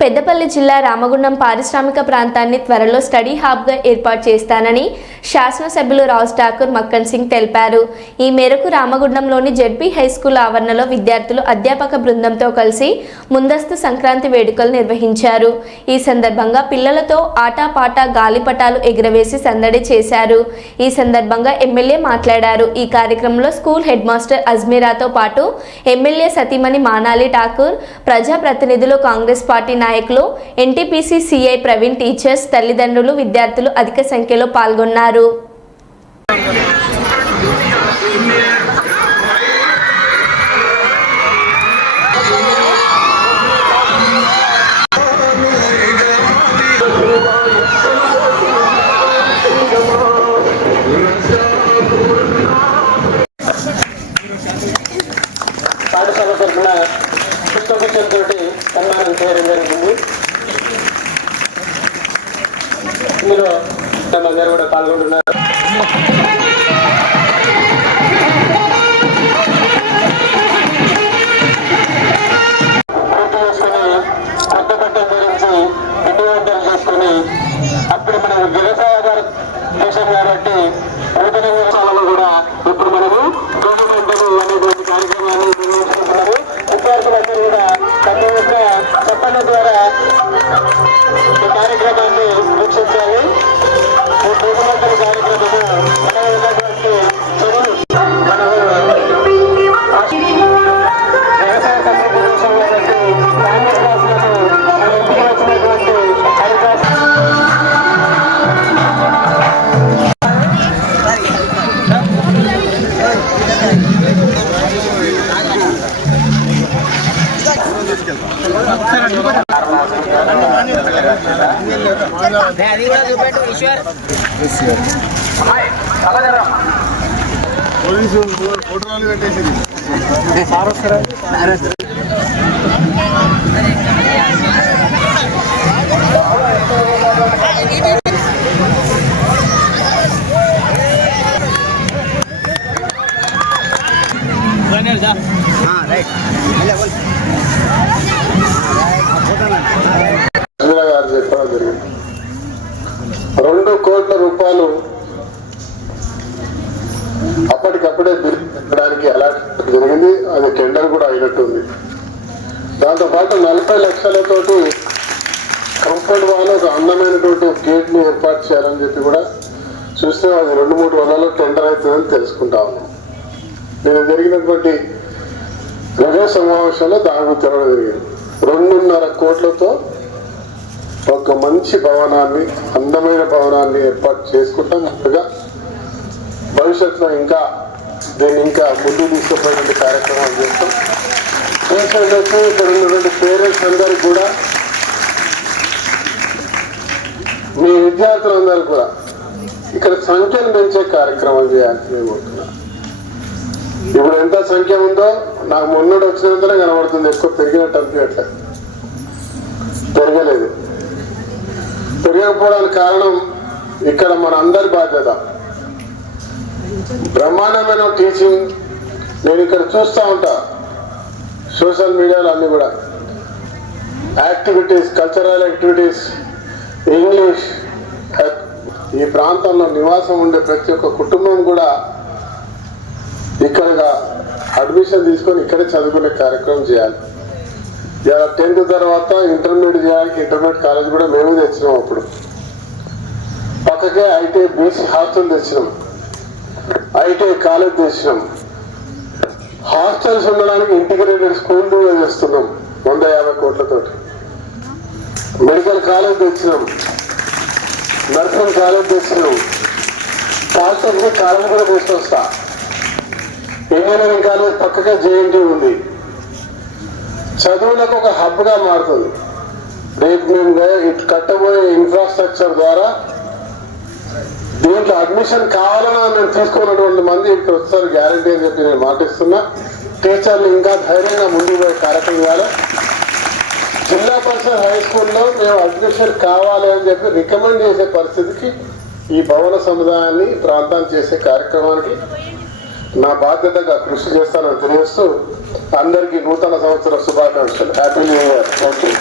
పెద్దపల్లి జిల్లా రామగుండం పారిశ్రామిక ప్రాంతాన్ని త్వరలో స్టడీ హాబ్గా ఏర్పాటు చేస్తానని శాసనసభ్యులు రాజ్ ఠాకూర్ మక్కన్ సింగ్ తెలిపారు. ఈ మేరకు రామగుండంలోని జెడ్పీ హై స్కూల్ ఆవరణలో విద్యార్థులు అధ్యాపక బృందంతో కలిసి ముందస్తు సంక్రాంతి వేడుకలు నిర్వహించారు. ఈ సందర్భంగా పిల్లలతో ఆటాపాట గాలిపటాలు ఎగురవేసి సందడి చేశారు. ఈ సందర్భంగా ఎమ్మెల్యే మాట్లాడారు. ఈ కార్యక్రమంలో స్కూల్ హెడ్ మాస్టర్ అజ్మీరాతో పాటు ఎమ్మెల్యే సతీమణి మానాలి ఠాకూర్ ప్రజాప్రతినిధులు కాంగ్రెస్ పార్టీ నాయకులు ఎన్టీపీసీ సిఐ ప్రవీణ్ టీచర్స్ తల్లిదండ్రులు విద్యార్థులు అధిక సంఖ్యలో పాల్గొన్నారు. పాఠశాల తరఫున పుస్తకతోటి సన్మానం చేయడం జరిగింది. ఇందులో అందరూ కూడా పాల్గొంటున్నారు. పూర్తి చేసుకుని వంటలు చేసుకుని అప్పుడు మనకు వ్యవసాయ దేశం కాబట్టి అది కూడా చూపెట్టు ఈశ్వర్ పోలీసు ఫోటోలు పెట్టేసింది. చంద్ర పెట్టడానికి ఎలా జరిగింది అది టెండర్ కూడా అయినట్టుంది. దాంతో పాటు నలభై లక్షలతోటి కంఫర్ట్ వాన్ ఒక అందమైనటువంటి గేట్ని ఏర్పాటు చేయాలని చెప్పి కూడా చూస్తే అది రెండు మూడు వందల టెండర్ అవుతుందని తెలుసుకుంటా ఉన్నాం. నేను జరిగినటువంటి ప్రజా సమావేశంలో దాని తెరవడం జరిగింది. రెండున్నర కోట్లతో ఒక మంచి భవనాన్ని అందమైన భవనాన్ని ఏర్పాటు చేసుకుంటాం. ముందుగా భవిష్యత్తులో ఇంకా దీన్ని ఇంకా ముందు తీసుకుపోయినటువంటి కార్యక్రమాలు చేస్తాం. చూసినట్లయితే ఇక్కడ ఉన్నటువంటి పేరెంట్స్ అందరికి కూడా మీ విద్యార్థులందరూ కూడా ఇక్కడ సంఖ్యను పెంచే కార్యక్రమం చేయాలి. మేము ఉంటున్నాం ఇప్పుడు ఎంత సంఖ్య ఉందో నాకు మొన్నటి వచ్చినంతనే కనబడుతుంది. ఎక్కువ పెరిగినట్టు అనిపించట్లేదు పెరగలేదు. పెరగకపోవడానికి కారణం ఇక్కడ మన అందరి బాధ్యత. బ్రహ్మాండమైన టీచింగ్ నేను ఇక్కడ చూస్తూ ఉంటా. సోషల్ మీడియాలో అన్ని కూడా. యాక్టివిటీస్ కల్చరల్ యాక్టివిటీస్ ఇంగ్లీష్ ఈ ప్రాంతంలో నివాసం ఉండే ప్రతి ఒక్క కుటుంబం కూడా ఇక్కడగా అడ్మిషన్ తీసుకొని ఇక్కడే చదువుకునే కార్యక్రమం చేయాలి. ఇలా టెన్త్ తర్వాత ఇంటర్మీడియట్ చేయడానికి ఇంటర్మీడియట్ కాలేజ్ కూడా మేము తెచ్చినాం అప్పుడు. పక్కకే ఐటీ బీసీ హాస్టల్ తెచ్చినాం. అయితే కాలేజ్ తెచ్చినాం హాస్టల్స్ ఉండడానికి ఇంటిగ్రేటెడ్ స్కూల్ చేస్తున్నాం వంద యాభై కోట్లతో మెడికల్ కాలేజ్ తెచ్చినాం నర్సింగ్ కాలేజ్ తెచ్చినాం. పాలిటెక్నిక్ కాలేజ్ కూడా తీసుకొస్తా. ఇంజనీరింగ్ కాలేజ్ పక్కగా జేఎన్టీ ఉంది. చదువులకు ఒక హబ్గా మారుతుంది. రేపు మేము ఇటు కట్టబోయే ఇన్ఫ్రాస్ట్రక్చర్ ద్వారా దీంట్లో అడ్మిషన్ కావాలని నేను తీసుకున్నటువంటి మంది ఇక్కడ వస్తారు గ్యారంటీ అని చెప్పి నేను మాటిస్తున్నా. టీచర్లు ఇంకా ధైర్యంగా ముందుకు పోయే కార్యక్రమం చేయాలి జిల్లా పరిషత్ హై స్కూల్లో మేము అడ్మిషన్ కావాలి అని చెప్పి రికమెండ్ చేసే పరిస్థితికి ఈ భవన సముదాయాన్ని ఈ ప్రాంతాన్ని చేసే కార్యక్రమానికి నా బాధ్యతగా కృషి చేస్తానని తెలియజేస్తూ అందరికీ నూతన సంవత్సర శుభాకాంక్షలు. Happy new year thank you